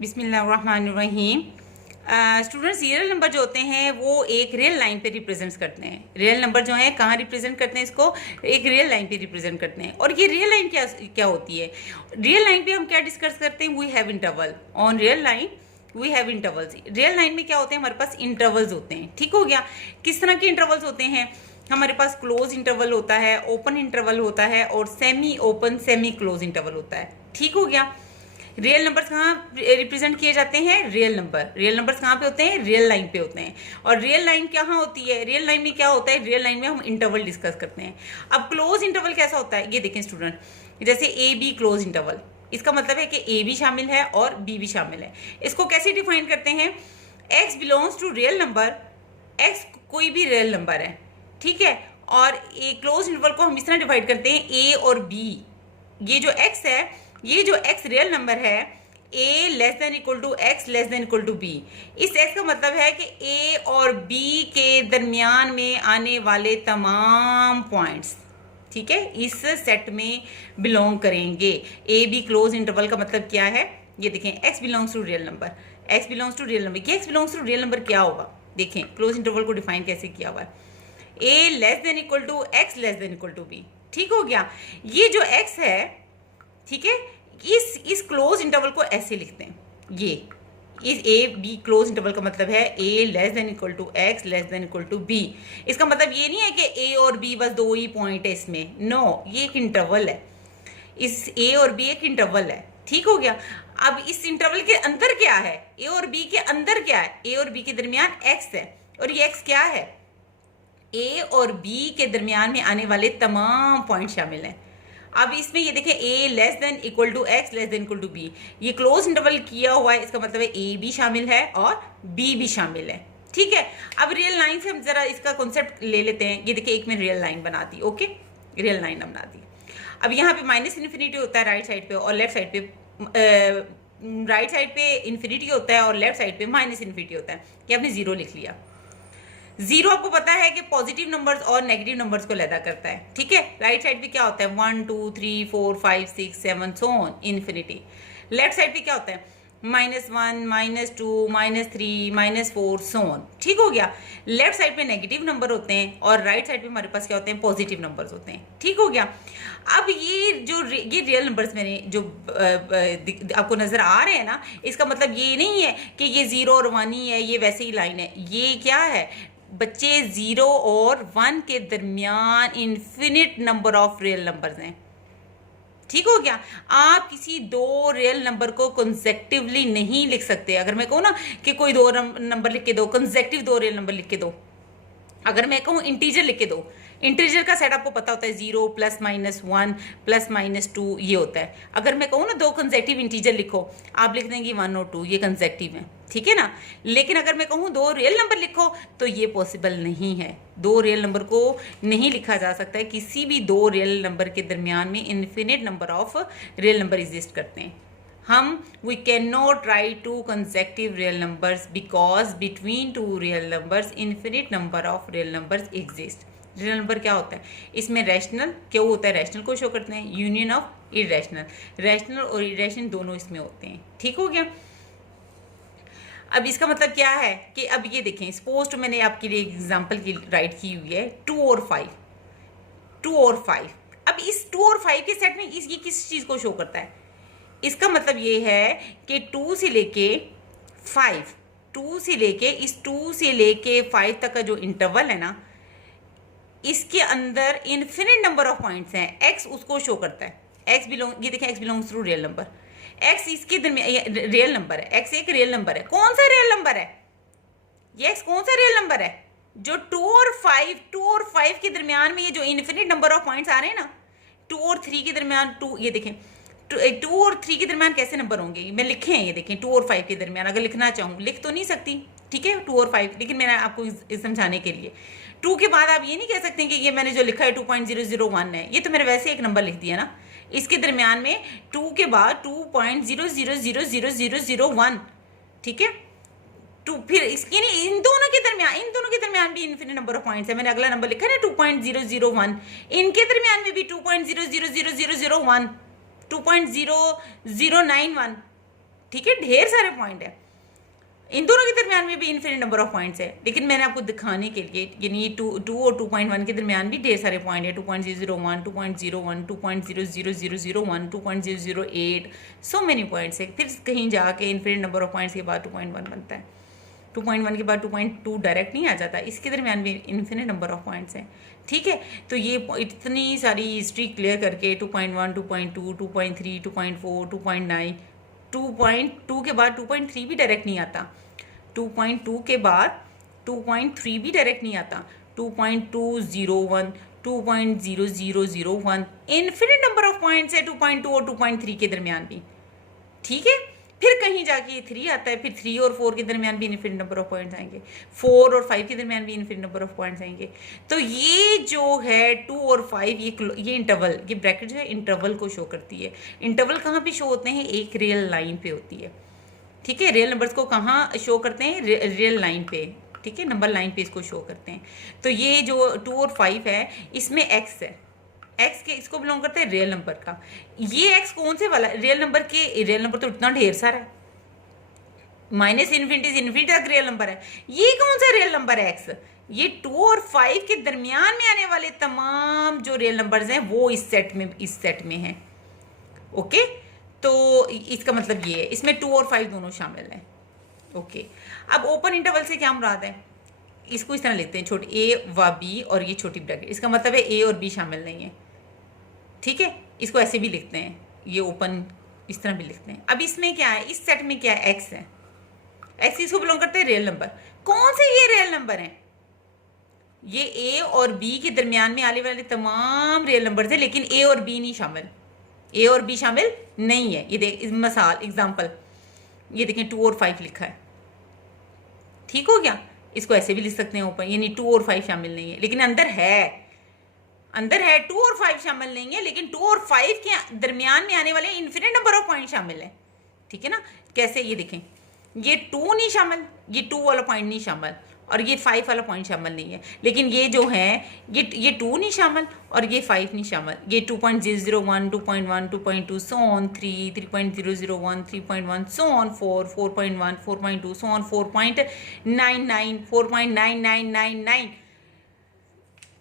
बिस्मिल्लाहिर्रहमानिर्रहीम। Students, real number जो होते हैं वो एक रियल लाइन पे रिप्रेजेंट करते हैं। रियल नंबर जो है कहाँ रिप्रेजेंट करते हैं, इसको एक रियल लाइन पे रिप्रेजेंट करते हैं। और ये रियल लाइन क्या क्या होती है? रियल लाइन पे हम क्या डिस्कस करते हैं? We have interval on real line, we have intervals. Real line में क्या होते हैं? हमारे पास इंटरवल्स होते हैं। ठीक हो गया। किस तरह के इंटरवल्स होते हैं? हमारे पास क्लोज इंटरवल होता है, ओपन इंटरवल होता है और semi open semi close interval होता है। ठीक हो गया। रियल नंबर्स कहाँ रिप्रेजेंट किए जाते हैं? रियल नंबर्स कहाँ पे होते हैं? रियल लाइन पे होते हैं। और रियल लाइन कहाँ होती है? रियल लाइन में क्या होता है? रियल लाइन में हम इंटरवल डिस्कस करते हैं। अब क्लोज इंटरवल कैसा होता है? ये देखें स्टूडेंट, जैसे ए बी क्लोज इंटरवल, इसका मतलब है कि ए भी शामिल है और बी भी शामिल है। इसको कैसे डिफाइन करते हैं? X belongs to real number, x कोई भी रियल नंबर है, ठीक है। और ए क्लोज इंटरवल को हम इस तरह डिवाइड करते हैं, ए और बी। ये जो एक्स है, ये जो एक्स रियल नंबर है, a less than equal to x less than equal to b. इस एक्स का मतलब है कि a और b के दरमियान में आने वाले तमाम पॉइंट्स, ठीक है, इस सेट में बिलोंग करेंगे। ए बी क्लोज इंटरवल का मतलब क्या है? ये देखें, x belongs to real number, x belongs to real number. ये x belongs to real number क्या होगा? देखें क्लोज इंटरवल को डिफाइन कैसे किया हुआ है, a less than equal to x less than equal to b. ठीक हो गया। ये जो x है, ठीक है, इस क्लोज इंटरवल को ऐसे लिखते हैं। ये इस ए बी क्लोज इंटरवल का मतलब है a less than equal to x less than equal to b. इसका मतलब ये नहीं है कि ए और बी बस दो ही पॉइंट है इसमें, नो, ये एक इंटरवल है। इस ए और बी एक इंटरवल है। ठीक हो गया। अब इस इंटरवल के अंदर क्या है? ए और बी के अंदर क्या है? ए और बी के दरमियान एक्स है। और ये एक्स क्या है? ए और बी के दरमियान में आने वाले तमाम पॉइंट शामिल हैं। अब इसमें ये देखें, a less than equal to x less than equal to b, ये क्लोज इंटरवल किया हुआ है। इसका मतलब है a भी शामिल है और b भी शामिल है। ठीक है। अब रियल लाइन से हम जरा इसका कॉन्सेप्ट ले लेते हैं। ये देखिए, एक में रियल लाइन बना दी, ओके, रियल लाइन बना दी। अब यहाँ पे माइनस इन्फिनिटी होता है राइट साइड पे, और लेफ्ट साइड पे राइट साइड पे इन्फिनिटी होता है और लेफ्ट साइड पे माइनस इन्फिनिटी होता है। ये आपने जीरो लिख लिया। जीरो आपको पता है कि पॉजिटिव नंबर्स और नेगेटिव नंबर्स को अलग करता है, ठीक है। राइट साइड पे क्या होता है? 1 2 3 4 5 6 7 so on infinity. Left side पे क्या होता है? -1 -2 -3 -4 सो ऑन। ठीक हो गया। लेफ्ट साइड पे नेगेटिव नंबर होते हैं और राइट साइड पे हमारे पास क्या होते हैं? पॉजिटिव नंबर्स होते हैं। ठीक हो गया। अब ये रियल नंबर्स मैंने जो आपको नजर आ रहे हैं ना, इसका मतलब ये नहीं है कि ये 0 और 1 ही है, ये वैसे ही लाइन है। ये क्या है बच्चे? 0 और 1 के दरमियान infinite number of real numbers हैं। ठीक हो गया। आप किसी दो रियल नंबर को कंसेक्टिवली नहीं लिख सकते। अगर मैं कहूँ ना कि कोई दो नंबर लिख के दो, कंसेक्टिव दो रियल नंबर लिख के दो, अगर मैं कहूँ इंटीजर लिख के दो, इंटीजर का सेट आपको पता होता है 0 +-1 +-2 ये होता है। अगर मैं कहूँ ना दो कंसेक्टिव इंटीजर लिखो, आप लिख देंगे 1 और 2, ये कंसेक्टिव है, ठीक है ना। लेकिन अगर मैं कहूँ दो रियल नंबर लिखो तो ये पॉसिबल नहीं है। दो रियल नंबर को नहीं लिखा जा सकता है। किसी भी दो रियल नंबर के दरमियान में infinite number of real number exist करते हैं। we cannot write two consecutive real numbers because between two real numbers infinite number of real numbers exist। Real number क्या होता है? इसमें रैशनल क्यों होता है? रैशनल को शो करते हैं, यूनियन ऑफ इरेशनल, रैशनल और इरेशनल दोनों इसमें होते हैं। ठीक हो गया। अब इसका मतलब क्या है कि अब ये देखें, सपोज टू मैंने आपके लिए एग्जांपल की राइट की हुई है 2 और 5, 2 और 5। अब इस 2 और 5 के सेट में ये किस चीज़ को शो करता है? इसका मतलब ये है कि 2 से लेके 5, 2 से लेके इस 2 से लेके 5 तक का जो इंटरवल है ना, इसके अंदर इन्फिनिट नंबर ऑफ पॉइंट्स हैं। एक्स उसको शो करता है। एक्स बिलोंग, ये देखें, x belongs to real number. X इसके दरमियान रियल नंबर है। एक्स एक रियल नंबर है। कौन सा रियल नंबर है ये? एक्स कौन सा रियल नंबर है? जो 2 और 5 के दरमियान में ये जो इन्फिनिट नंबर ऑफ पॉइंट्स आ रहे हैं ना, 2 और 3 के दरमियान, 2 ये देखें 2 और 3 के दरमियान कैसे नंबर होंगे? मैं लिखे हैं, ये देखें 2 और 5 के दरमियान। अगर लिखना चाहूँ लिख तो नहीं सकती, ठीक है, 2 और 5, लेकिन मैंने आपको समझाने के लिए 2 के बाद आप ये नहीं कह सकते कि ये मैंने जो लिखा है 2.001 है, ये तो मैंने वैसे एक नंबर लिख दिया ना। इसके दरमियान में 2 के बाद 2.0000001, ठीक है, 2 फिर इसके नहीं, इन दोनों के दरमियान भी इन्फिनिट नंबर ऑफ पॉइंट्स है। मैंने अगला नंबर लिखा है ना 2.001, इनके दरमियान में भी 2.0000001, 2.0091, ठीक है, ढेर सारे पॉइंट है, इन दोनों के दरमियान में भी इन्फिनिट नंबर ऑफ पॉइंट्स है, लेकिन मैंने आपको दिखाने के लिए, यानी 2 और 2.1 के दरमियान भी ढेर सारे पॉइंट है, 2.001, 2.01, 2.00001, 2.008, सो मेनी पॉइंट्स है। फिर कहीं जाके इन्फिनिट नंबर ऑफ पॉइंट्स के बाद 2.1 बनता है, 2.1 के बाद 2.2 डायरेक्ट नहीं आ जाता, इसके दरमियान भी इन्फिनिट नंबर ऑफ पॉइंट्स हैं। ठीक है, तो ये इतनी सारी हिस्ट्री क्लियर करके 2.1, 2.2, 2.3, 2.4, 2.9, 2.2 के बाद 2.3 भी डायरेक्ट नहीं आता, 2.2 के बाद 2.3 भी डायरेक्ट नहीं आता, 2.201, 2.0001, इन्फिनिट नंबर ऑफ पॉइंट्स है 2.2 और 2.3 के दरमियान भी। ठीक है, फिर कहीं जाके ये 3 आता है, फिर 3 और 4 के दरमियान भी इन्फिनिट नंबर ऑफ पॉइंट्स आएंगे, 4 और 5 के दरमियान भी इन्फिनिट नंबर ऑफ पॉइंट्स आएंगे। तो ये जो है 2 और 5, ये इंटरवल, ये ब्रैकेट जो है इंटरवल को शो करती है। इंटरवल कहाँ पे शो होते हैं? एक रियल लाइन पे होती है। ठीक है, रियल नंबर्स को कहाँ शो करते हैं? रियल लाइन पे। ठीक है, नंबर लाइन पे इसको शो करते हैं। तो ये जो 2 और 5 है, इसमें एक्स है, एक्स के इसको बिलोंग करते हैं रियल नंबर का। ये एक्स कौन से वाला? रियल नंबर के, रियल नंबर तो इतना ढेर सारा है, माइनस इन्फिनिटी से इन्फिनिटी तक रियल नंबर है। ये कौन सा रियल नंबर है? एक्स। ये 2 और 5 के दरमियान में आने वाले तमाम जो रियल नंबर्स हैं वो इस सेट में हैं। ओके, तो इसका मतलब ये है, इसमें 2 और 5 दोनों शामिल हैं। ओके, अब ओपन इंटरवल से क्या मुराद है? इसको इस तरह लिखते हैं, छोटी ए व बी और ये छोटी ब्रैकेट, इसका मतलब है ए और बी शामिल नहीं है। ठीक है, इसको ऐसे भी लिखते हैं, ये ओपन इस तरह भी लिखते हैं। अब इसमें क्या है? इस सेट में क्या है? एक्स है, एक्स इसको बिलोंग करते हैं रियल नंबर। कौन से ये रियल नंबर हैं? ये ए और बी के दरमियान में आने वाले तमाम रियल नंबर थे, लेकिन ए और बी नहीं शामिल, ए और बी शामिल नहीं है। ये देख मिसाल एग्जाम्पल, ये देखें 2 और 5 लिखा है। ठीक हो गया, इसको ऐसे भी लिख सकते हैं ओपन, यानी 2 और 5 शामिल नहीं है, लेकिन अंदर है 2 और 5 शामिल नहीं है, लेकिन 2 और 5 के दरमियान में आने वाले इन्फिनिट नंबर ऑफ पॉइंट शामिल है। ठीक है ना, कैसे? ये देखें, ये 2 नहीं शामिल, ये 2 वाला पॉइंट नहीं शामिल, और ये 5 वाला पॉइंट शामिल नहीं है, लेकिन ये जो है ये 2 नहीं शामिल और ये 5 नहीं शामिल। ये 2.001, 2.1, 2.2, so on 3, 3.001, 3.1, so on 4, 4.1, 4.2, so on 4.99, 4.9999,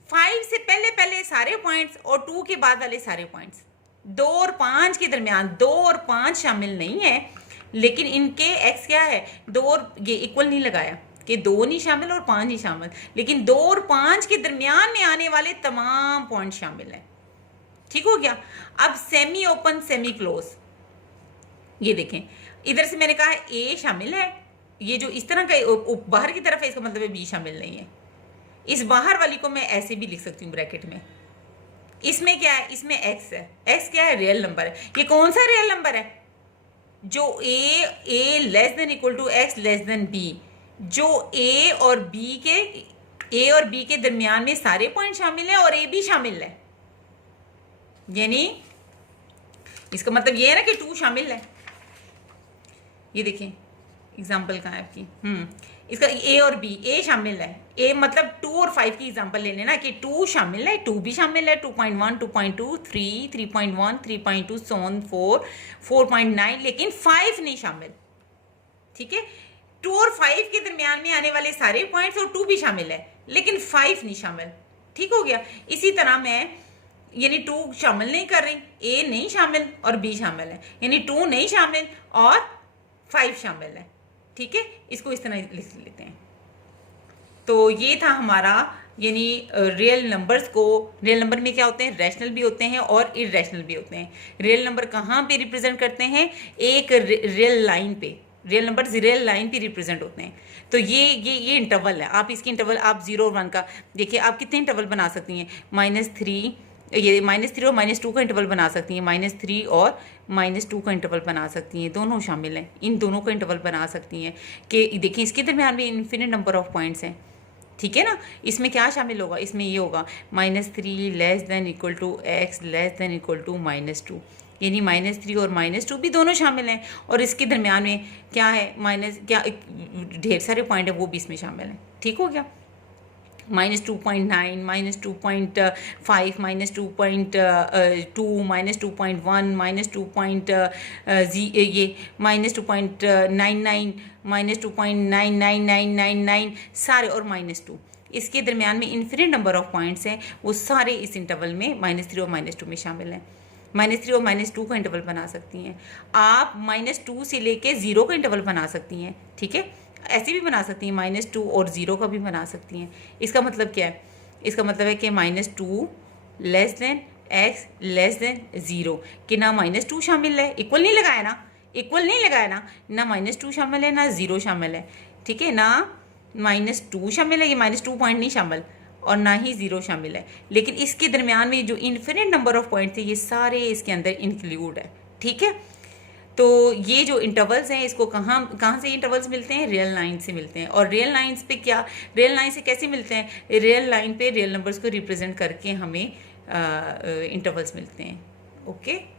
5 से पहले सारे पॉइंट्स और 2 के बाद वाले सारे पॉइंट्स। 2 और 5 के दरमियान 2 और 5 शामिल नहीं है, लेकिन इनके एक्स क्या है? 2 और ये इक्वल नहीं लगाया कि 2 नहीं शामिल और 5 नहीं शामिल, लेकिन 2 और 5 के दरमियान में आने वाले तमाम पॉइंट शामिल हैं। ठीक हो गया। अब सेमी ओपन सेमी क्लोज, ये देखें, इधर से मैंने कहा ए शामिल है, ये जो इस तरह का बाहर की तरफ है, इसका मतलब है बी शामिल नहीं है। इस बाहर वाली को मैं ऐसे भी लिख सकती हूँ ब्रैकेट में। इसमें क्या है? इसमें एक्स है, एक्स क्या है? रियल नंबर है। ये कौन सा रियल नंबर है? जो a less than equal to x less than b, जो ए और बी के दरमियान में सारे पॉइंट शामिल हैं और ए भी शामिल है, यानी इसका मतलब ये है ना कि 2 शामिल है। ये देखें एग्जाम्पल कहाँ है आपकी, इसका ए और बी, ए शामिल है, ए मतलब 2 और 5 की एग्जाम्पल ले लेना कि 2 शामिल है, 2 भी शामिल है, 2.1, 2.2, 3, 3.1, 3.2, 4, 4.9, लेकिन 5 नहीं शामिल। ठीक है, 2 और 5 के दरमियान में आने वाले सारे पॉइंट्स और 2 भी शामिल है, लेकिन 5 नहीं शामिल। ठीक हो गया। इसी तरह मैं यानी 2 शामिल नहीं कर रही, ए नहीं शामिल और बी शामिल है, यानी 2 नहीं शामिल और 5 शामिल है। ठीक है, इसको इस तरह लिख लेते हैं। तो ये था हमारा, यानी रियल नंबर्स को, रियल नंबर में क्या होते हैं? रैशनल भी होते हैं और इररेशनल भी होते हैं। रियल नंबर कहाँ पे रिप्रेजेंट करते हैं? एक रियल लाइन पे, रियल नंबर रियल लाइन पे रिप्रेजेंट होते हैं। तो ये इंटरवल है। आप इसकी इंटरवल आप 0 और 1 का देखिए, आप कितने इंटरवल बना सकती हैं? -3, ये -3 और -2 का इंटरवल बना सकती हैं, -3 और -2 का इंटरवल बना सकती हैं, दोनों शामिल हैं। इन दोनों का इंटरवल बना सकती हैं कि देखिए इसके दरमियान भी इन्फिनिट नंबर ऑफ पॉइंट्स हैं। ठीक है ना, इसमें क्या शामिल होगा? इसमें ये होगा -3 less than equal to x less than equal to -2, यानी -3 और -2 भी दोनों शामिल हैं। और इसके दरमियान में क्या है? ढेर सारे पॉइंट है, वो भी इसमें शामिल हैं। ठीक हो गया। -2.9, -2.5, -2.2, -2.1, ये -2.99, -2.99999 सारे और -2 इसके दरमियान में इन्फिनिट नंबर ऑफ पॉइंट्स हैं, वो सारे इस इंटरवल में -3 और -2 में शामिल हैं। -3 और -2 का इंटरवल बना सकती हैं आप, -2 से लेके 0 का इंटरवल बना सकती हैं, ठीक है। ऐसे भी बना सकती हैं, -2 और 0 का भी बना सकती हैं। इसका मतलब क्या है? इसका मतलब है कि -2 less than x less than 0 कि ना -2 शामिल है, इक्वल नहीं लगाया ना, इक्वल नहीं लगाया ना, ना -2 शामिल है ना 0 शामिल है, ठीक है ना। -2 शामिल है, ये -2 पॉइंट नहीं शामिल, और ना ही 0 शामिल है, लेकिन इसके दरमियान में जो इन्फिनिट नंबर ऑफ पॉइंट थे ये सारे इसके अंदर इंक्लूड है, ठीक है। तो ये जो इंटरवल्स हैं, इसको कहाँ से इंटरवल्स मिलते हैं? रियल लाइन से मिलते हैं। और रियल लाइंस पे क्या, रियल लाइन से कैसे मिलते हैं? रियल लाइन पे रियल नंबर्स को रिप्रेजेंट करके हमें इंटरवल्स मिलते हैं। ओके।